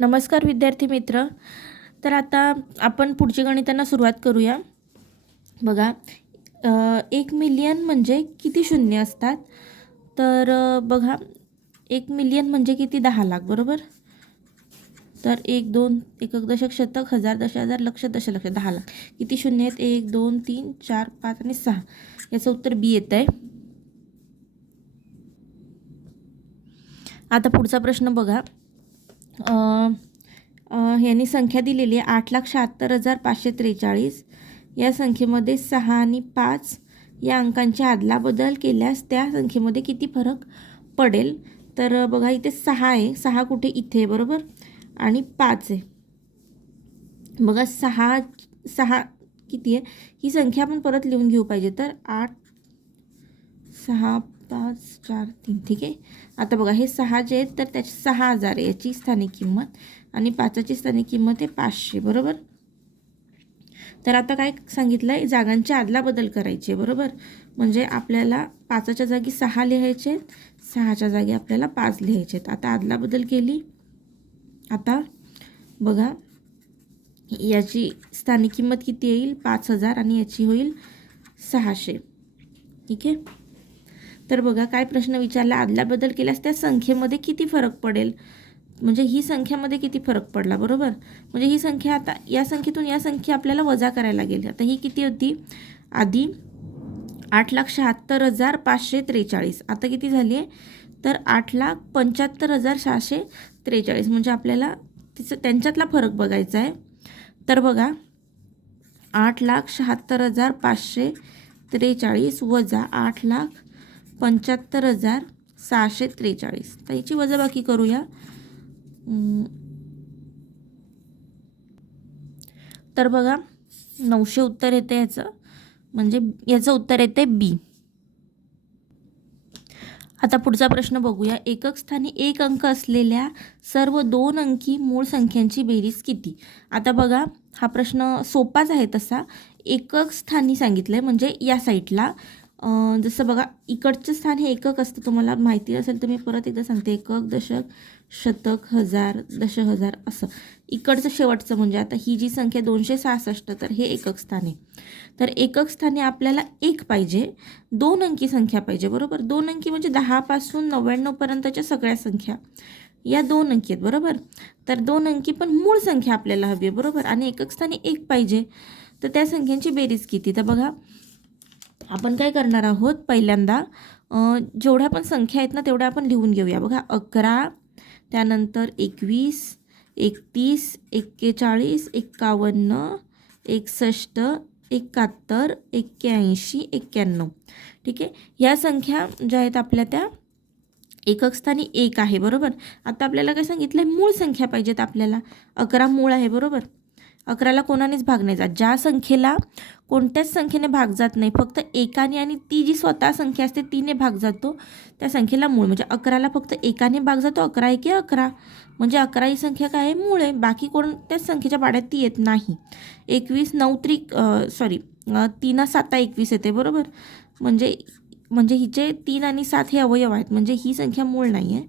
नमस्कार विद्यार्थी मित्र. तर आता आपण पुढच्या गणितांना सुरुवात करूया. बघा, 1 मिलियन म्हणजे किती शून्य असतात? तर बघा, 1 मिलियन म्हणजे किती? 10 लाख, बरोबर. तर 1 2 एकक दशक शतक हजार दश हजार लक्ष दशलक्ष 10 लाख. किती शून्य आहेत? 1 2 3 4 5 आणि 6. याचं उत्तर बी येत आहे. आता पुढचा प्रश्न बघा. यांनी संख्या दिलेली आहे 8,76,543. या संख्येमध्ये 6 आणि 5 या अंकांची अदलाबदल केल्यास त्या संख्येमध्ये किती फरक पडेल? तर बघा, इथे 6 आहे. 6 कुठे? इथे, बरोबर. आणि 5 आहे. बघा, 6 किती आहे? ही संख्या आपण परत लिहून घेऊ पाहिजे. तर 8 6 5 4 3. ठीक आहे. आता बघा, हे 6 जे आहेत तर त्याची 6,000 आहे याची स्थानिक किंमत, आणि 5ची स्थानिक किंमत आहे 500, बरोबर. तर आता काय सांगितलं आहे? जागांची अदलाबदल करायची आहे, बरोबर. म्हणजे आपल्याला 5च्या जागी 6 लिहायचे, 6च्या जागी आपल्याला 5 लिहायचे आहेत. आता अदलाबदल केली. आता बघा, याची स्थानिक किंमत किती येईल? 5,000, आणि याची होईल 600. ठीक आहे. तर बघा, काय प्रश्न विचारला? अदलाबदल केल्यास त्या संख्येमध्ये किती फरक पडेल? म्हणजे ही संख्यामध्ये किती फरक पडला, बरोबर. म्हणजे ही संख्या, आता या संख्येतून या संख्या आपल्याला वजा करायला गेली. आता ही किती होती? आधी 8,76,543. आता किती झाली आहे? तर 8,75,643. म्हणजे आपल्याला त्यांच्यातला फरक बघायचा आहे. तर बघा, 8,76,543 वजा 8,75,643. तर याची वजाबाकी करूया. तर बघा, 900 उत्तर येते याचं. म्हणजे याचं उत्तर येते बी. आता पुढचा प्रश्न बघूया. एकक स्थानी 1 अंक असलेल्या सर्व 2 अंकी मूळ संख्यांची बेरीज किती? आता बघा, हा प्रश्न सोपाच आहे तसा. एकक स्थानी सांगितलं आहे, म्हणजे या साईडला जसं बघा, इकडचं स्थान हे एकक असतं. तुम्हाला माहिती असेल तर मी परत एकदा सांगते. एकक, दशक, शतक, हजार, दशहजार असं. इकडचं शेवटचं म्हणजे आता ही जी संख्या 266, तर हे एकक स्थान आहे. तर एकक स्थानी आपल्याला 1 पाहिजे, 2 अंकी संख्या पाहिजे, बरोबर. 2 अंकी म्हणजे 10 पासून 99 पर्यंतच्या सगळ्या संख्या या 2 अंकी आहेत, बरोबर. तर 2 अंकी पण मूळ संख्या आपल्याला हवी आहे, बरोबर. आणि एकक स्थानी 1 पाहिजे. तर त्या संख्यांची बेरीज किती? तर बघा, आपण काय करणार आहोत? पहिल्यांदा जेवढ्या पण संख्या आहेत ना तेवढ्या आपण लिहून घेऊया. बघा, 11, त्यानंतर 21, 31, 41, 51, 61, 71, 81, 91. ठीक आहे. ह्या संख्या ज्या आहेत आपल्या त्या एकक स्थानी 1 आहे, बरोबर. आता आपल्याला काय सांगितलं आहे? मूळ संख्या पाहिजेत आपल्याला. 11 मूळ आहे, बरोबर. 11ला कोणानेच भाग नाही जात. ज्या संख्येला कोणत्याच संख्येने भाग जात नाही, फक्त एकाने आणि ती जी स्वतः संख्या असते तिने भाग जातो, त्या संख्येला मूळ. म्हणजे 11ला फक्त एकाने भाग जातो. 11 एके 11. म्हणजे 11 ही संख्या काय आहे? मूळ आहे. बाकी कोणत्याच संख्येच्या पाड्यात ती येत नाही. 21 9 त्रिक 3 7 21 येते, बरोबर. म्हणजे हिचे 3 आणि 7 हे अवयव आहेत. म्हणजे ही संख्या मूळ नाही आहे.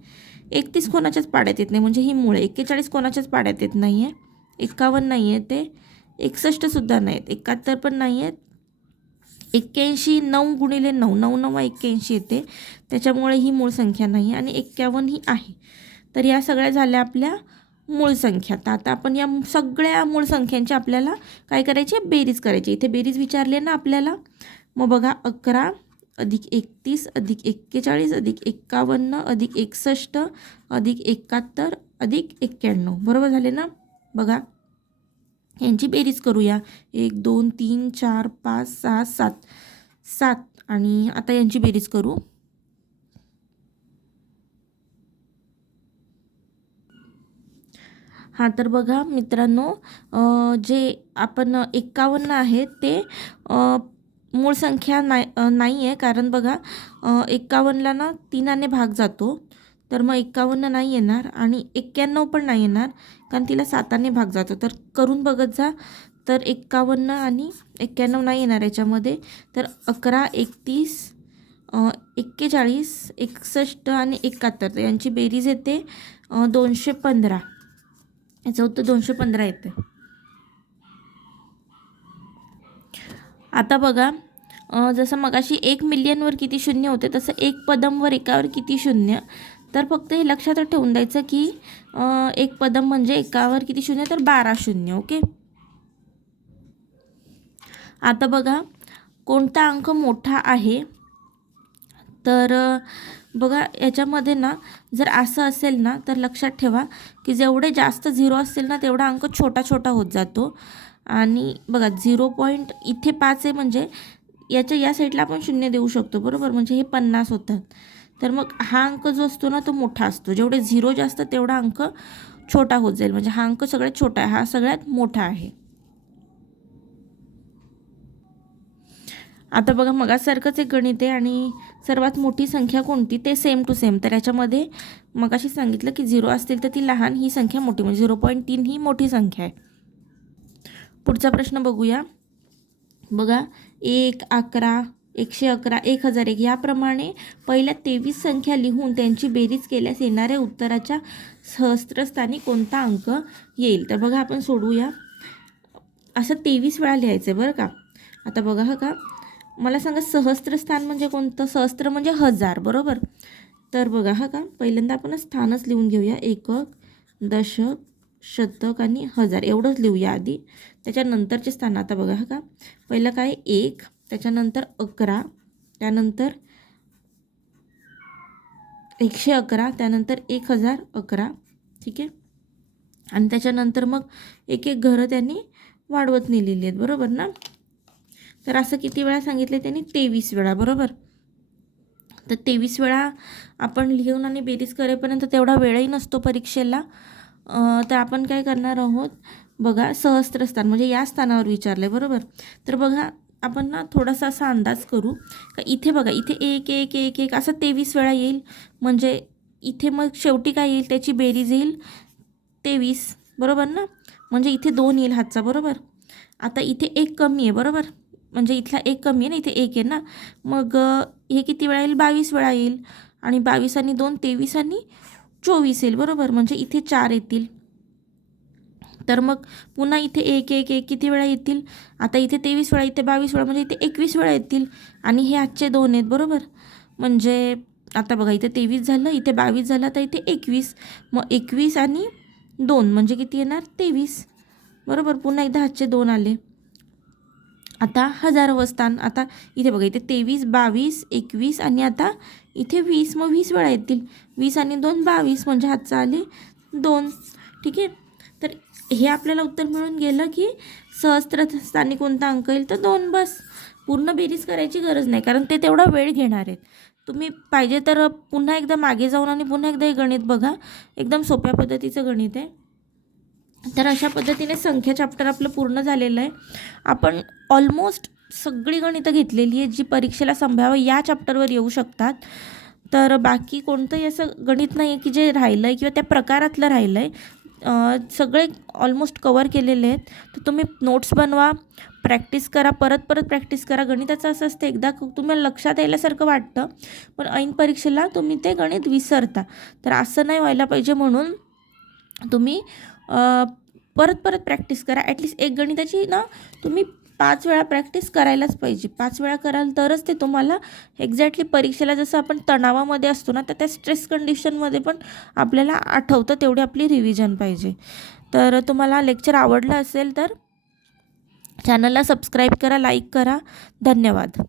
31 कोणाच्याच पाड्यात येत नाही, म्हणजे ही मूळ आहे. 41 कोणाच्याच पाड्यात येत नाही आहे. 51 नाही आहे ते. 61 सुद्धा नाही आहेत. 71 पण नाही आहेत. 81 9 गुणिले 9 9 9 81 येते. त्याच्यामुळे ही मूळ संख्या नाही आहे. आणि 51 ही आहे. तर या सगळ्या झाल्या आपल्या मूळ संख्या. तर आता आपण या सगळ्या मूळ संख्यांची आपल्याला काय करायची? बेरीज करायची. इथे बेरीज विचारले ना आपल्याला. मग बघा, 11 अधिक 31 अधिक 41 अधिक 51 अधिक 61 अधिक 71 अधिक 91, बरोबर झाले ना. बघा, यांची बेरीज करूया. 1 2 3 4 5 6 7 7. आणि आता यांची बेरीज करू. हां, तर बघा मित्रांनो, जे आपण 51 आहे ते मूळ संख्या नाही आहे. कारण बघा, 51ला ना 3ने भाग जातो. तर मग 51 नाही येणार, आणि 91 पण नाही येणार, कारण तिला 7ने भाग जातो. तर करून बघत जा. तर 51 आणि 91 नाही येणार याच्यामध्ये. तर 11 31 41 61 आणि 71 यांची बेरीज येते 215. याचं उत्तर 215 येतं. आता बघा, जसं मगाशी 1 मिलियनवर किती शून्य होते तसं 1 पदमवर एकावर किती शून्य. तर फक्त हे लक्षात ठेवून द्यायचं की 1 पदम म्हणजे एकावर किती शून्य, तर 12 शून्य. ओके. आता बघा, कोणता अंक मोठा आहे. तर बघा याच्यामध्ये ना जर असं असेल ना तर लक्षात ठेवा की जेवढे जास्त झिरो असतील ना तेवढा अंक छोटा छोटा होत जातो. आणि बघा 0 इथे 5 आहे म्हणजे या साईडला आपण शून्य देऊ शकतो, बरोबर, म्हणजे हे 50 होतात. तर मग हा अंक जो असतो ना तो मोठा असतो. जेवढे झिरो जास्त तेवढा अंक छोटा होत जाईल, म्हणजे हा अंक सगळ्यात छोटा आहे, हा सगळ्यात मोठा आहे. आता बघा मगासारखंच एक गणित आहे आणि सर्वात मोठी संख्या कोणती ते सेम टू सेम. तर याच्यामध्ये मगाशी सांगितलं की 0 असतील तर ती लहान, ही संख्या मोठी, म्हणजे 0.3 ही मोठी संख्या आहे. पुढचा प्रश्न बघूया. बघा 1, 11, 111, 1001 याप्रमाणे पहिल्या 23 संख्या लिहून त्यांची बेरीज केल्यास येणाऱ्या उत्तराच्या सहस्त्रस्थानी कोणता अंक येईल. तर बघा आपण सोडूया. असं 23 वेळा लिहायचं आहे बरं का. आता बघा हा का, मला सांगा सहस्त्रस्थान म्हणजे कोणतं. सहस्त्र म्हणजे 1000, बरोबर. तर बघा हा का, पहिल्यांदा आपण स्थानच लिहून घेऊया. एकक, दशक, शतक आणि 1000 एवढंच लिहूया आधी. त्याच्यानंतरचे स्थान आता बघा हा का, पहिलं काय 1, त्याच्यानंतर 11, त्यानंतर 111, त्यानंतर 1011. ठीक आहे. आणि त्याच्यानंतर मग एक एक घरं त्यांनी वाढवत नेलेली आहेत, बरोबर ना. तर असं किती वेळा सांगितले त्यांनी, 23 वेळा, बरोबर. तर 23 वेळा आपण लिहून आणि बेरीज करेपर्यंत तेवढा वेळही नसतो परीक्षेला. तर आपण काय करणार आहोत बघा, सहस्त्रस्थान म्हणजे या स्थानावर विचारलं आहे, बरोबर. तर बघा आपण ना थोडासा असा अंदाज करू का, इथे बघा इथे 1 1 1 1 असं 23 वेळा येईल. म्हणजे इथे मग शेवटी काय येईल, त्याची बेरीज येईल 23, बरोबर ना. म्हणजे इथे 2 येईल हातचा, बरोबर. आता इथे 1 कमी आहे, बरोबर, म्हणजे इथला 1 कमी आहे ना, इथे 1 आहे ना. मग हे किती वेळा येईल, 22 वेळा येईल. आणि 22 आणि 2 23 आणि 24 येईल, बरोबर, म्हणजे इथे 4 येतील. तर मग पुन्हा इथे 1 1 1 किती वेळा येतील, आता इथे 23 वेळा, इथे 22 वेळा, म्हणजे इथे 21 वेळा येतील. आणि हे आजचे 2 आहेत, बरोबर. म्हणजे आता बघा इथे 23 झालं, इथे 22 झालं, तर इथे 21. मग 21 आणि 2 म्हणजे किती येणार, 23, बरोबर. पुन्हा एकदा हातचे 2 आले. आता 1000वं स्थान. आता इथे बघा इथे 23, 22, 21 आणि आता इथे 20. मग 20 वेळा येतील. 20 आणि 2 22, म्हणजे हातचा आले 2. ठीक आहे. तर हे आपल्याला उत्तर मिळून गेलं की सहस्त्रस्थानी कोणता अंक येईल, तर 2. बस. पूर्ण बेरीज करायची गरज नाही, कारण ते तेवढा वेळ घेणार आहेत. तुम्ही पाहिजे तर पुन्हा एकदा मागे जाऊन आणि पुन्हा एकदा हे गणित बघा. एकदम सोप्या पद्धतीचं गणित आहे. तर अशा पद्धतीने संख्या चॅप्टर आपलं पूर्ण झालेलं आहे. आपण ऑलमोस्ट सगळी गणितं घेतलेली आहेत जी परीक्षेला संभाव्य या चॅप्टरवर येऊ शकतात. तर बाकी कोणतंही असं गणित नाही आहे की जे राहिलं आहे किंवा त्या प्रकारातलं राहिलं आहे. सगळे ऑलमोस्ट कवर केलेले आहेत. तर तुम्ही नोट्स बनवा, प्रॅक्टिस करा, परत परत प्रॅक्टिस करा. गणिताचं असं असतं, एकदा तुम्हाला लक्षात यायल्यासारखं वाटतं पण ऐन परीक्षेला तुम्ही ते गणित विसरता. तर असं नाही व्हायला पाहिजे म्हणून तुम्ही परत परत प्रॅक्टिस करा. ॲटलिस्ट एक गणिताची ना तुम्ही 5 वेळा प्रॅक्टिस करायलाच पाहिजे. 5 वेळा कराल तरच ते तुम्हाला एक्झॅक्टली परीक्षेला जसं आपण तणावामध्ये असतो ना, तर त्या स्ट्रेस कंडिशनमध्ये पण आपल्याला आठवतं. तेवढी आपली रिव्हिजन पाहिजे. तर तुम्हाला लेक्चर आवडलं असेल तर चॅनलला सबस्क्राईब करा, लाईक करा. धन्यवाद.